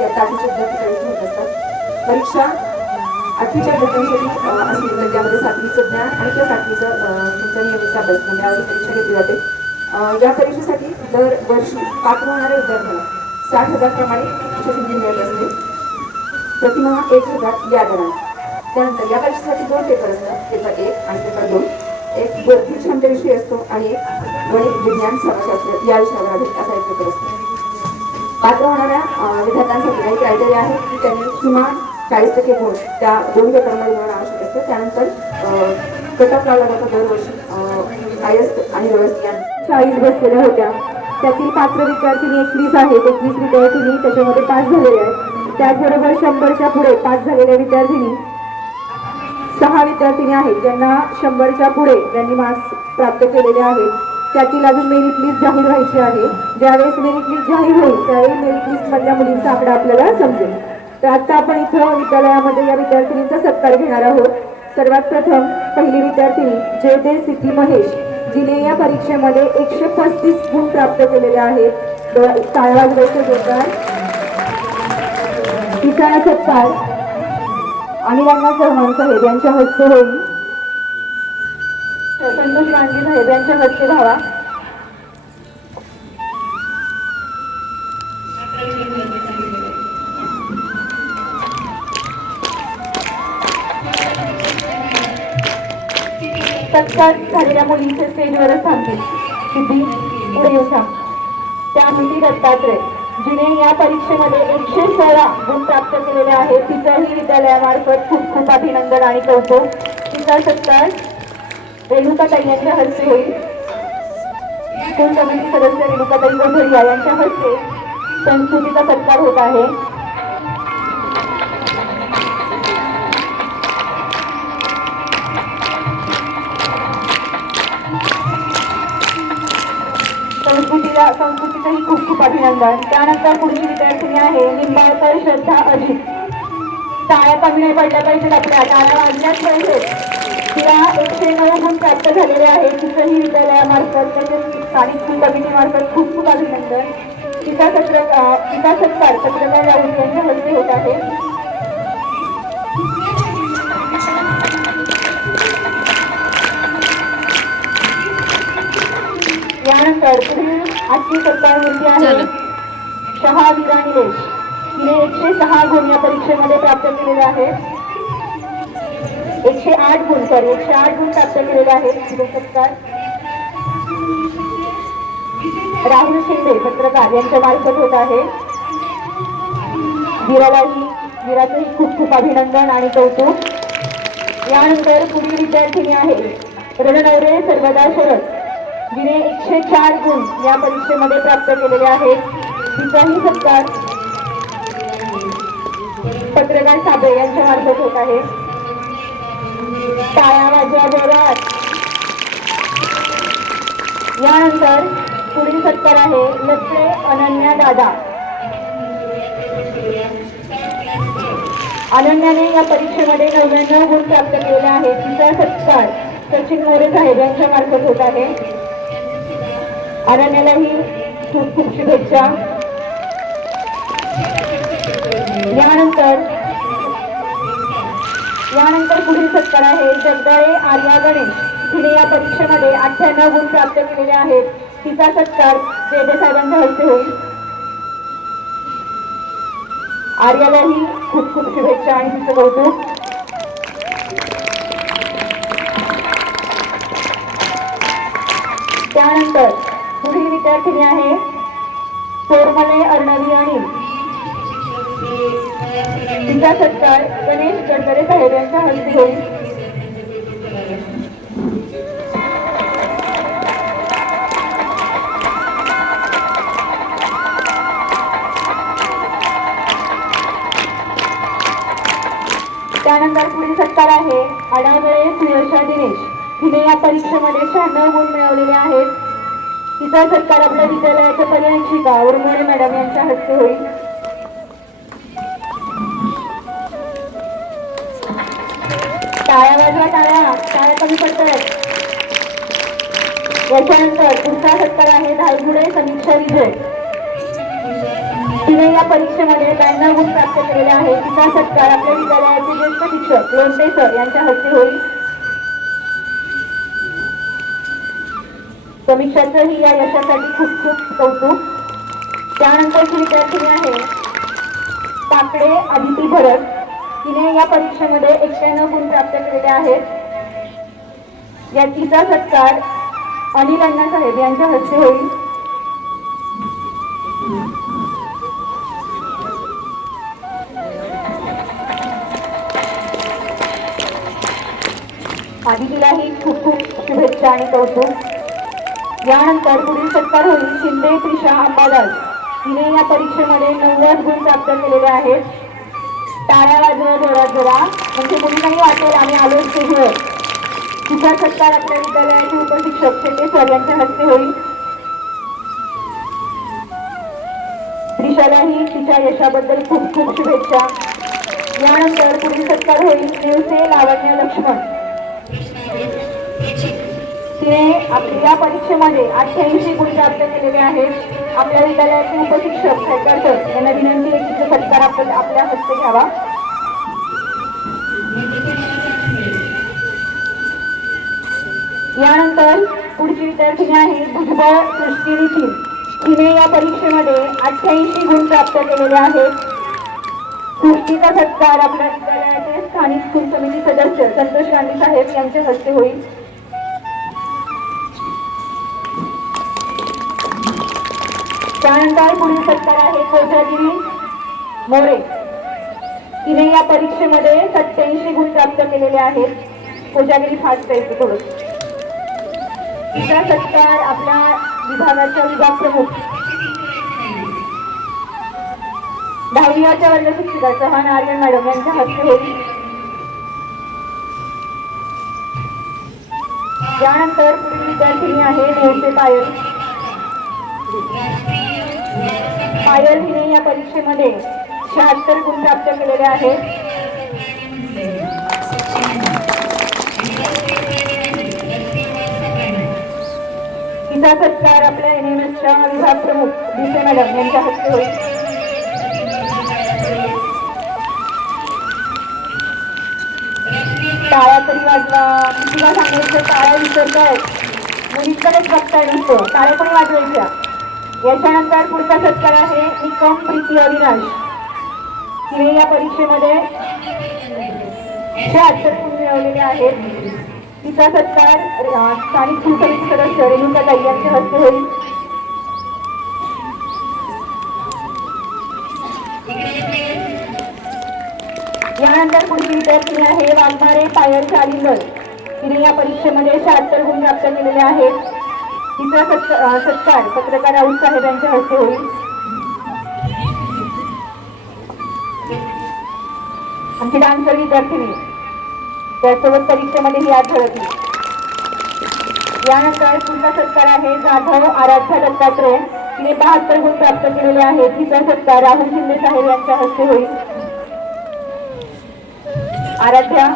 इयत्ता 8चे विद्यार्थी प्रवेश होत असतात. परीक्षा 8वीच्या विद्यार्थ्यांसाठी असतील तर त्यामध्ये 7वीचं ज्ञान आणि त्या 7वीचं तुमचा नियमित अभ्यासक्रम यावर परीक्षा घेतली जाते. या परीक्षेसाठी दरवर्षी पात्र होणाऱ्या विद्यार्थ्यांना 60,000 प्रमाणे शिष्यवृत्ती मिळत असते. प्रतिमाह 1,000 या दराने. त्यानंतर या परीक्षेसाठी 2 पेपर असतात, पेपर 1 आणि पेपर 2. एक बुद्धी क्षमतेविषयी असतो आणि एक गणित विज्ञान समाजशास्त्र या विषयावर आधारित असा एक पेपर असतो. पात्र होणाऱ्या विद्यार्थ्यांसाठी काही क्रायटेरिया आहे की त्यांनी किमान 40% गुण त्या 2 पेपरमध्ये मिळवणं आवश्यक असतं. त्यानंतर कट ऑफ लावला जातो दरवर्षी. IS आणि ROS या 40 बसलेल्या होत्या. त्यातील पात्र विद्यार्थिनी 21 आहेत. 21 विद्यार्थिनी त्याच्यामध्ये पास झालेल्या आहेत. त्याचबरोबर 100च्या पुढे पास झालेल्या विद्यार्थिनी 6 विद्यार्थिनी आहेत ज्यांना 100च्या पुढे ज्यांनी मार्क्स प्राप्त केलेले आहेत. त्यातील अजून मेरिट लिस्ट जाहीर व्हायची आहे. ज्यावेळेस मेरिट लिस्ट जाहीर होईल त्यावेळी मेरिट लिस्टमधल्या मुलींचा आकडा आपल्याला समजेल. तर आता आपण इथं विद्यालयामध्ये या विद्यार्थिनींचा सत्कार घेणार आहोत. सर्वात प्रथम पहिली विद्यार्थिनी जयदे सिद्धी महेश, जिने या परीक्षेमध्ये 135 गुण प्राप्त केलेले आहेत. टाळ्या वाजवायचे जोरदार. तिचा सत्कार अनिल अण्णा चव्हाण साहेब यांच्या हस्ते होईल. संतोष गांधी साहेब यांच्या हस्ते व्हावा. सत्कार झालेल्या मुलींचे स्टेजवरच थांबतील. सिद्धी पुढे येऊ थांब. त्यामुळे दत्तात्रय, जिने या परीक्षेमध्ये 116 गुण प्राप्त केलेले आहेत. तिचंही विद्यालयामार्फत खूप खूप अभिनंदन आणि कौतुक. तिचा सत्कार रेणुकाताई यांच्या हस्ते होईल. स्कूल कमिटी सदस्य रेणुकाताई गोंधळिया यांच्या हस्ते संस्कृतीचा सत्कार होत आहे. संस्कृतीचंही खूप खूप अभिनंदन. त्यानंतर पुढची विद्यार्थिनी आहे निंबाळकर श्रद्धा अजित. टाळ्या कमी नाही पडल्या पाहिजेत, आपल्या टाळ्या वाजल्याच पाहिजेत. तिला 109 गुण प्राप्त झालेले आहेत. तिचंही विद्यालयामार्फत तसेच स्थानिक स्कूल कमिटीमार्फत खूप खूप अभिनंदन. तिचा सत्कार पत्रकार राऊत यांच्या हस्ते होत आहे. यानंतर पुढील 8वी सत्कार मूर्ती आहे शहा वीरा निलेश. तिने 106 गुण या परीक्षेमध्ये प्राप्त केलेले आहेत. 108 गुण प्राप्त केलेले आहेत. तिचे सत्कार राहुल शिंदे पत्रकार यांच्या मार्फत होत आहे. वीराचंही खूप खूप अभिनंदन आणि कौतुक. यानंतर पुढील विद्यार्थिनी आहे रणनवरे सर्वदा शरद, जिने 104 गुण या परीक्षेमध्ये प्राप्त केलेले आहेत. तिचाही सत्कार पत्रकार साबळे यांच्या मार्फत होत आहे. टाळ्या वाजवा जोरात. यानंतर पुढील सत्कार आहे लपडे अनन्या दादा. अनन्याने या परीक्षेमध्ये 99 गुण प्राप्त केलेले आहेत. तिचा सत्कार सचिन मोरे साहेब यांच्या मार्फत होत आहे. अनन्यालाही खूप खूप शुभेच्छा. यानंतर पुढील सत्कार आहे जगदाळे आर्या गणेश. तिने या परीक्षेमध्ये 98 गुण प्राप्त केलेले आहेत. तिचा सत्कार जयदे साहेबांच्या हस्ते होईल. आर्यालाही खूप खूप शुभेच्छा आणि तिचं कौतुक. त्यानंतर पुढील विद्यार्थिनी आहे सोरमले अर्णवी अनिल. तिचा सत्कार गणेश गडकरे साहेब यांच्या हस्ते होईल. त्यानंतर पुढील सत्कार आहे अडागळे सुयशा दिनेश. तिने या परीक्षेमध्ये 96 गुण मिळवलेले आहेत. तिचा सत्कार आपल्या विद्यालयाच्या पर्यवेक्षिका उर्मोळे मॅडम यांच्या हस्ते होईल. टाळ्या वाजवा, टाळ्या कमी पडतात. याच्यानंतर पुढचा सत्कार आहे धायगुडे समीक्षा विजय. तिने या परीक्षेमध्ये 92 गुण प्राप्त केलेले आहेत. तिचा सत्कार आपल्या विद्यालयाचे ज्येष्ठ शिक्षक लोंढे सर यांच्या हस्ते होईल. समीक्षाचंही या यशासाठी खूप खूप कौतुक. त्यानंतरची विद्यार्थिनी आहे काकडे आदिती भरत. तिने या परीक्षेमध्ये 91 गुण प्राप्त केलेले आहेत. या तिचा सत्कार अनिल अण्णासाहेब यांच्या हस्ते होईल. आदितीलाही खूप खूप शुभेच्छा आणि कौतुक. यानंतर पुढील सत्कार होईल शिंदे त्रिशा अंबादास. तिने या परीक्षेमध्ये 90 गुण प्राप्त केलेले आहेत. टाळ्या वाजवा जोरात जरा, म्हणजे मुलींनाही वाटेल आम्ही आलो स्टेजवर. तिचा सत्कार आपल्या विद्यालयाचे उपशिक्षक शेटे सर यांच्या हस्ते होईल. त्रिशालाही तिच्या यशाबद्दल खूप खूप शुभेच्छा. यानंतर पुढील सत्कार होईल नेवसे लावण्य लक्ष्मण. तिने आपल्या परीक्षेमध्ये 88 गुण प्राप्त केलेले आहेत. आपल्या विद्यालयाचे उपशिक्षक खैकर सर यांना विनंती आहे की सत्कार आपल्या हस्ते घ्यावा. यानंतर पुढची विद्यार्थिनी आहे भुजबळ सृष्टी निखिल. तिने या परीक्षेमध्ये 88 गुण प्राप्त केलेले आहेत. सृष्टीचा सत्कार आपल्या विद्यालयाचे स्थानिक स्कूल समिती सदस्य संतोष गांधी साहेब यांच्या हस्ते होईल. त्यानंतर पुढील सत्कार आहे कोजागिरी मोरे. तिने या परीक्षेमध्ये 87 गुण प्राप्त केलेले आहेत. कोजागिरी फास्ट आहे थोडं. तिचा सत्कार आपल्या विभागाच्या विभाग प्रमुख 10वीच्या वर्ग शिक्षिका चव्हाण आर्यन मॅडम यांच्या हस्ते होईल. यानंतर पुढील विद्यार्थिनी आहे नेवसे पायल. पायल हिने या परीक्षेमध्ये 76 गुण प्राप्त केलेले आहेत. तिचा सत्कार आपल्या एनएमएसच्या विभाग प्रमुख दिसे मॅडम यांच्या हस्ते होईल. टाळ्या तरी वाजवा. तिला सांगायचं टाळ्या विसरताय, मुलींकडेच बघताय नुसतं, टाळ्या पण वाजवायच्या. याच्यानंतर पुढचा सत्कार आहे निकम प्रीती अविनाश. तिने या परीक्षेमध्ये 76 गुण मिळवलेले आहेत. तिचा सत्कार स्थानिक स्कूल समिती सदस्य रेणुका ताई यांच्या हस्ते होईल. यानंतर पुढची विद्यार्थिनी आहे वाघमारे पायल चालिंगर. तिने या परीक्षेमध्ये 76 गुण प्राप्त केलेले आहेत. तिचा सत्कार पत्रकार राऊत साहेब यांच्या हस्ते होईल. आमची डान्सर विद्यार्थिनी त्यासोबत परीक्षेमध्ये ही आज झळकली. यानंतर पुढचा सत्कार आहे जाधव आराध्या दत्तात्रय. तिने 72 गुण प्राप्त केलेले आहेत. तिचा सत्कार राहुल शिंदे साहेब यांच्या हस्ते होईल. आराध्या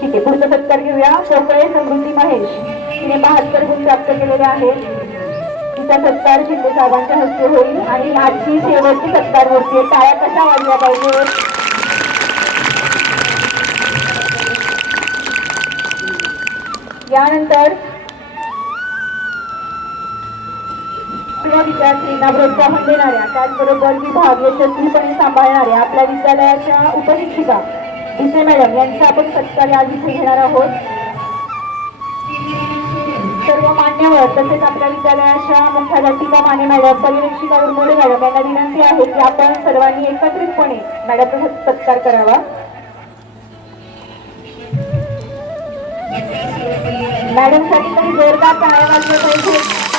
ठीक आहे. पुढचा सत्कार घेऊया पोकळे समृद्धी महेश. तिने 72 गुण प्राप्त केलेले आहेत. तिचा सत्कार शिंदे साहेबांच्या हस्ते होईल. आणि आजची शेवटची सत्कार मूर्ती टाळ्या कशा वाजल्या पाहिजे. यानंतर विद्यार्थ्यांना प्रोत्साहन देणाऱ्या त्याचबरोबर विभाग यशस्वीपणे सांभाळणाऱ्या आपल्या विद्यालयाच्या उपशिक्षिका दिसे मॅडम यांचा आपण सत्कार आज इथे घेणार आहोत. सर्व मान्यवर तसेच आपल्या विद्यालयाच्या मुख्याध्यापिका माने मॅडम, पर्यवेक्षिका उर्मोडे मॅडम यांना विनंती आहे की आपण सर्वांनी एकत्रितपणे मॅडमचा सत्कार करावा. मॅडमसाठी तरी जोरदार टाळ्या वाजल्या पाहिजे.